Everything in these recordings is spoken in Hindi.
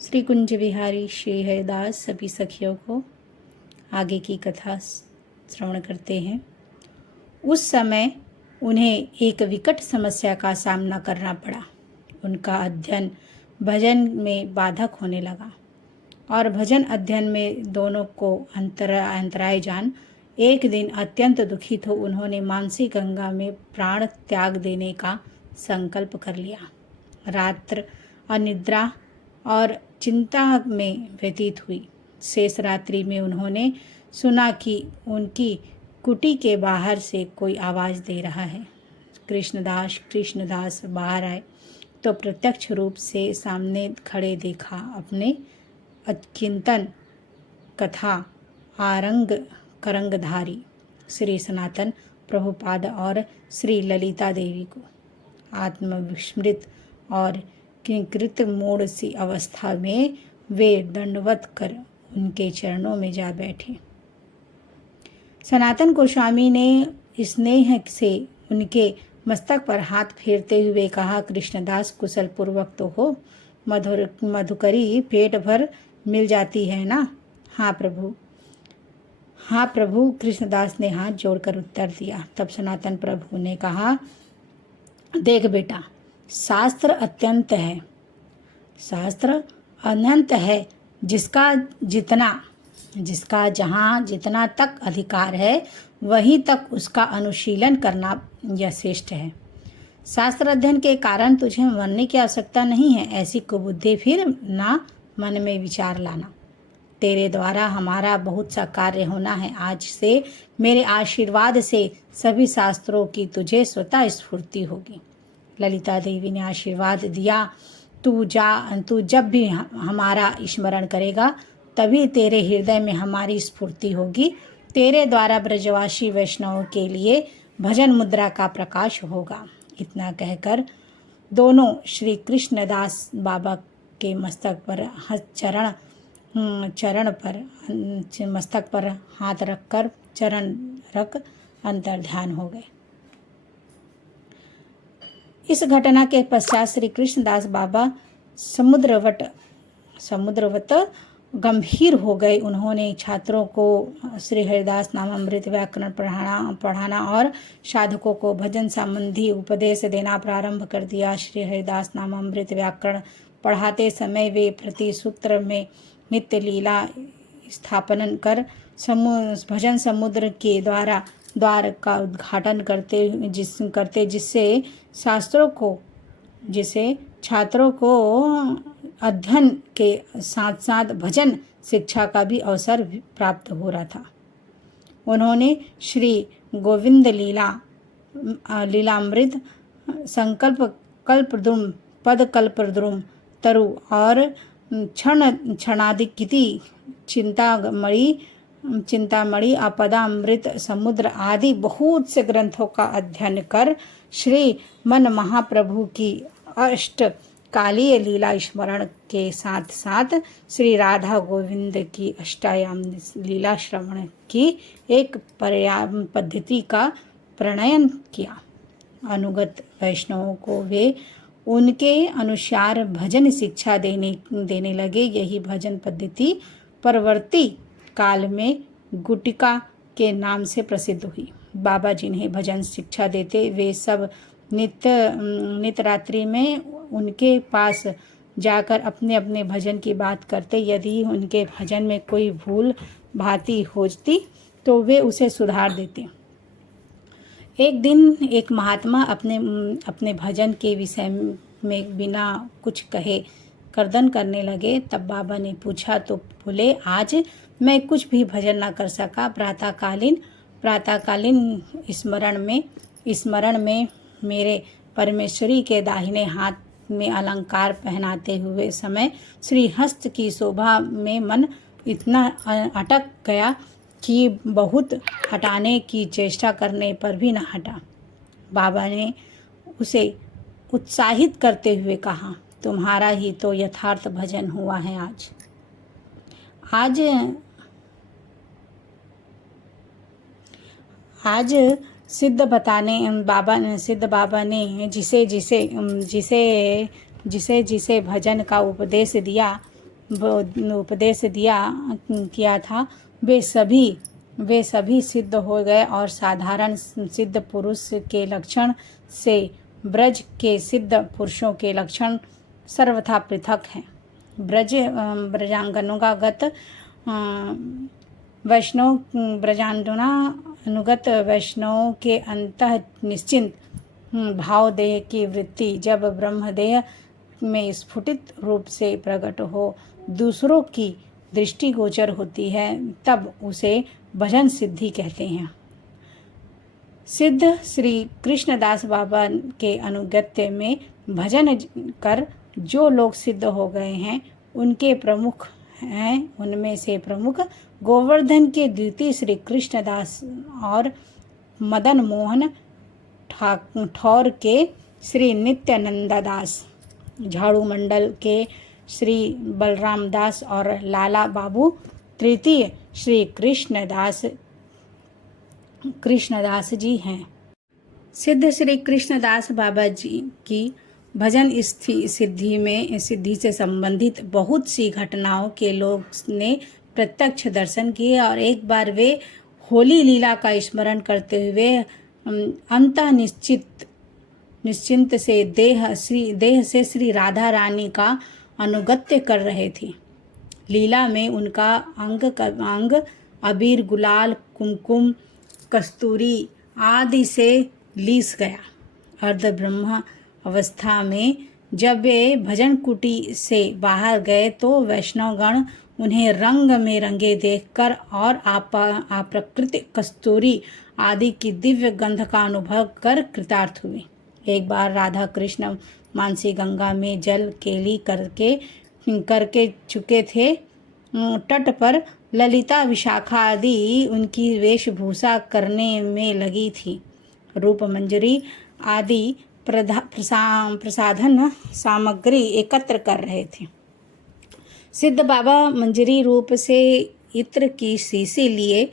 श्री कुंज बिहारी श्री हरिदास सभी सखियों को आगे की कथा श्रवण करते हैं। उस समय उन्हें एक विकट समस्या का सामना करना पड़ा। उनका अध्ययन भजन में बाधक होने लगा और भजन अध्ययन में दोनों को अंतराय जान एक दिन अत्यंत दुखित हो उन्होंने मानसी गंगा में प्राण त्याग देने का संकल्प कर लिया। रात्र अनिद्रा और चिंता में व्यतीत हुई। शेष रात्रि में उन्होंने सुना कि उनकी कुटी के बाहर से कोई आवाज़ दे रहा है। कृष्णदास बाहर आए तो प्रत्यक्ष रूप से सामने खड़े देखा अपने अचिंतन कथा आरंग करंगधारी श्री सनातन प्रभुपाद और श्री ललिता देवी को। आत्मविस्मृत और किंकृत मूढ़ सी अवस्था में वे दंडवत कर उनके चरणों में जा बैठे। सनातन गोस्वामी ने स्नेह से उनके मस्तक पर हाथ फेरते हुए कहा, कृष्णदास कुशल पूर्वक तो हो, मधुकरी पेट भर मिल जाती है ना? हाँ प्रभु, कृष्णदास ने हाथ जोड़कर उत्तर दिया। तब सनातन प्रभु ने कहा, देख बेटा, शास्त्र अत्यंत है, शास्त्र अनंत है। जिसका जहाँ जितना तक अधिकार है वहीं तक उसका अनुशीलन करना यह श्रेष्ठ है। शास्त्र अध्ययन के कारण तुझे मरने की आवश्यकता नहीं है। ऐसी कुबुद्धि फिर ना मन में विचार लाना। तेरे द्वारा हमारा बहुत सा कार्य होना है। आज से मेरे आशीर्वाद से सभी शास्त्रों की तुझे स्वतः स्फूर्ति होगी। ललिता देवी ने आशीर्वाद दिया, तू जब भी हमारा स्मरण करेगा तभी तेरे हृदय में हमारी स्फूर्ति होगी। तेरे द्वारा ब्रजवासी वैष्णवों के लिए भजन मुद्रा का प्रकाश होगा। इतना कहकर दोनों श्री कृष्णदास बाबा के मस्तक पर हाथ रखकर चरण रख अंतर्ध्यान हो गए। इस घटना के पश्चात श्री कृष्णदास बाबा समुद्रवत गंभीर हो गए। उन्होंने छात्रों को श्री हरिदास नामामृत व्याकरण पढ़ाना और साधकों को भजन संबंधी उपदेश देना प्रारंभ कर दिया। श्री हरिदास नामामृत व्याकरण पढ़ाते समय वे प्रति सूत्र में नित्य लीला स्थापन कर भजन समुद्र के द्वार का उद्घाटन करते जिससे छात्रों को अध्ययन के साथ साथ भजन शिक्षा का भी अवसर प्राप्त हो रहा था। उन्होंने श्री गोविंद लीलामृत संकल्प कल्पद्रुम पद कल्पद्रुम तरु और क्षणादिकिति चिंतामणि अपदामृत समुद्र आदि बहुत से ग्रंथों का अध्ययन कर श्री मन महाप्रभु की अष्टकालीय लीला स्मरण के साथ साथ श्री राधा गोविंद की अष्टायाम लीला श्रवण की एक पर्याय पद्धति का प्रणयन किया। अनुगत वैष्णवों को वे उनके अनुसार भजन शिक्षा देने लगे। यही भजन पद्धति परवर्ती काल में गुटिका के नाम से प्रसिद्ध हुई। बाबा जिन्हें भजन शिक्षा देते वे सब नित्य रात्रि में उनके पास जाकर अपने अपने भजन की बात करते। यदि उनके भजन में कोई भूल भांति होती तो वे उसे सुधार देते। एक दिन एक महात्मा अपने भजन के विषय में बिना कुछ कहे कर्दन करने लगे। तब बाबा ने पूछा तो बोले, आज मैं कुछ भी भजन न कर सका। प्रातःकालीन स्मरण में मेरे परमेश्वरी के दाहिने हाथ में अलंकार पहनाते हुए समय श्री हस्त की शोभा में मन इतना अटक गया कि बहुत हटाने की चेष्टा करने पर भी न हटा। बाबा ने उसे उत्साहित करते हुए कहा, तुम्हारा ही तो यथार्थ भजन हुआ है। आज सिद्ध बाबा ने जिसे भजन का उपदेश दिया उपदेश किया था, वे सभी सिद्ध हो गए और साधारण सिद्ध पुरुष के लक्षण से ब्रज के सिद्ध पुरुषों के लक्षण सर्वथा पृथक हैं। ब्रजांगनानुगत वैष्णव के अंतः निश्चिंत भाव देह की वृत्ति जब ब्रह्मदेह में स्फुटित रूप से प्रकट हो दूसरों की दृष्टिगोचर होती है, तब उसे भजन सिद्धि कहते हैं। सिद्ध श्री कृष्णदास बाबा के अनुगत्य में भजन कर जो लोग सिद्ध हो गए हैं उनके प्रमुख हैं। उनमें से प्रमुख गोवर्धन के द्वितीय श्री कृष्णदास और मदन मोहन ठौर के श्री नित्यानंदा दास, झाड़ू मंडल के श्री बलराम दास और लाला बाबू तृतीय श्री कृष्णदास जी हैं। सिद्ध श्री कृष्णदास बाबा जी की भजन सिद्धि से संबंधित बहुत सी घटनाओं के लोग ने प्रत्यक्ष दर्शन किए और एक बार वे होली लीला का स्मरण करते हुए अंतः निश्चिंत से देह से श्री राधा रानी का अनुगत्य कर रहे थे। लीला में उनका अंग अबीर, गुलाल, कुमकुम, कस्तूरी आदि से लीस गया। अर्ध ब्रह्म अवस्था में जब वे भजन कुटी से बाहर गए तो वैष्णवगण उन्हें रंग में रंगे देखकर और अप्रकृत कस्तूरी आदि की दिव्य गंध का अनुभव कर कृतार्थ हुए। एक बार राधा कृष्ण मानसी गंगा में जल केली करके चुके थे। तट पर ललिता विशाखा आदि उनकी वेशभूषा करने में लगी थी। रूप मंजरी आदि प्रसाधन सामग्री एकत्र कर रहे थे। सिद्ध बाबा मंजरी रूप से इत्र की शीशी लिए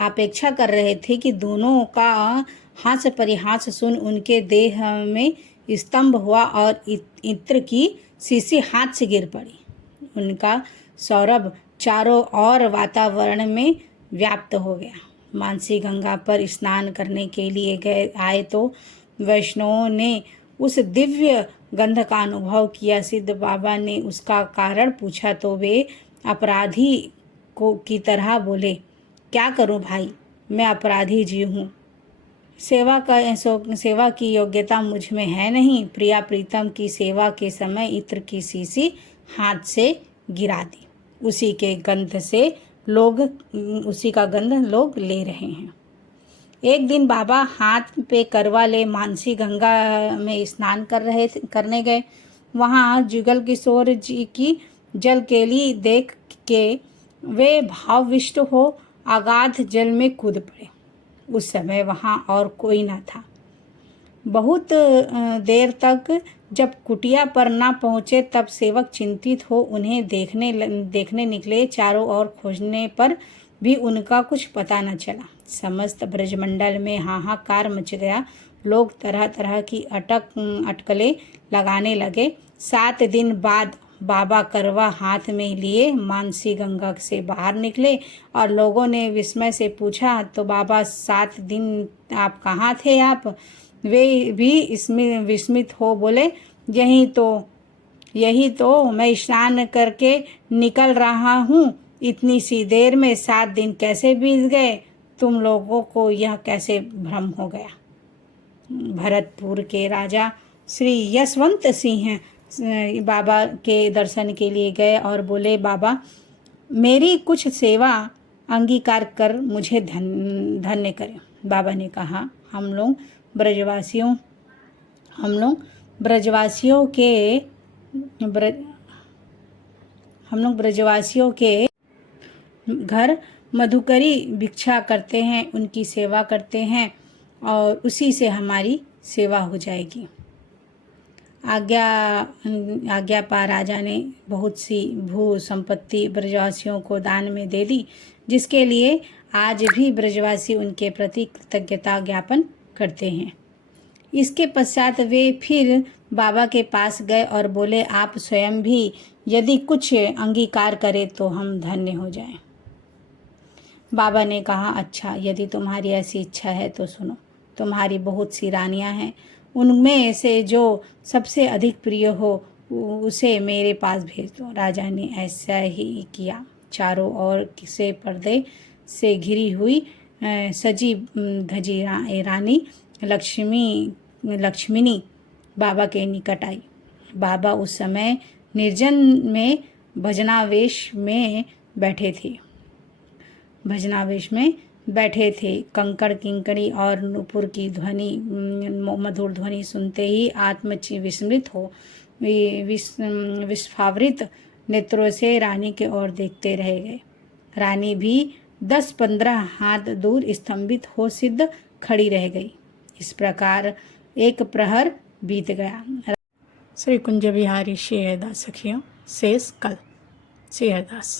अपेक्षा कर रहे थे कि दोनों का हास परिहास सुन उनके देह में स्तंभ हुआ और इत्र की शीशी हाथ से गिर पड़ी। उनका सौरभ चारों ओर वातावरण में व्याप्त हो गया। मानसी गंगा पर स्नान करने के लिए आए तो वैष्णवों ने उस दिव्य गंध का अनुभव किया। सिद्ध बाबा ने उसका कारण पूछा तो वे अपराधी की तरह बोले, क्या करूं भाई, मैं अपराधी जी हूँ। सेवा की योग्यता मुझ में है नहीं। प्रिया प्रीतम की सेवा के समय इत्र की शीशी हाथ से गिरा दी। उसी का गंध लोग ले रहे हैं। एक दिन बाबा हाथ पे करवा ले मानसी गंगा में स्नान करने गए। वहाँ जुगल किशोर जी की जल केली देख के वे भावविष्ट हो अगाध जल में कूद पड़े। उस समय वहाँ और कोई न था। बहुत देर तक जब कुटिया पर न पहुँचे तब सेवक चिंतित हो उन्हें देखने निकले। चारों ओर खोजने पर भी उनका कुछ पता न चला। समस्त ब्रजमंडल में हाहाकार मच गया। लोग तरह तरह की अटकलें लगाने लगे। 7 दिन बाद बाबा करवा हाथ में लिए मानसी गंगा से बाहर निकले और लोगों ने विस्मय से पूछा तो बाबा 7 दिन आप कहाँ थे आप? वे भी इसमें विस्मित हो बोले, यही तो मैं स्नान करके निकल रहा हूँ। इतनी सी देर में 7 दिन कैसे बीत गए? तुम लोगों को यह कैसे भ्रम हो गया? भरतपुर के राजा श्री यशवंत सिंह बाबा के दर्शन के लिए गए और बोले, बाबा मेरी कुछ सेवा अंगीकार कर मुझे धन्य करें। बाबा ने कहा, हम लोग ब्रजवासियों के घर मधुकरी भिक्षा करते हैं, उनकी सेवा करते हैं और उसी से हमारी सेवा हो जाएगी। आज्ञा पा राजा ने बहुत सी भू संपत्ति ब्रजवासियों को दान में दे दी, जिसके लिए आज भी ब्रजवासी उनके प्रति कृतज्ञता ज्ञापन करते हैं। इसके पश्चात वे फिर बाबा के पास गए और बोले, आप स्वयं भी यदि कुछ अंगीकार करें तो हम धन्य हो जाएं। बाबा ने कहा, अच्छा, यदि तुम्हारी ऐसी इच्छा है तो सुनो। तुम्हारी बहुत सी रानियां हैं, उनमें से जो सबसे अधिक प्रिय हो उसे मेरे पास भेज दो। राजा ने ऐसा ही किया। चारों ओर से पर्दे से घिरी हुई सजी धजी रानी लक्ष्मिनी बाबा के निकट आई। बाबा उस समय निर्जन में भजनावेश में बैठे थे। कंकड़ किंकड़ी और नूपुर की ध्वनि, मधुर ध्वनि सुनते ही विस्मृत हो विस्फावरित नेत्रों से रानी की ओर देखते रह गए। रानी भी 10-15 हाथ दूर स्तंभित हो सिद्ध खड़ी रह गई। इस प्रकार एक प्रहर बीत गया। श्री कुंज बिहारी श्री हरिदास सखियों, शेष कल। श्री हरिदास।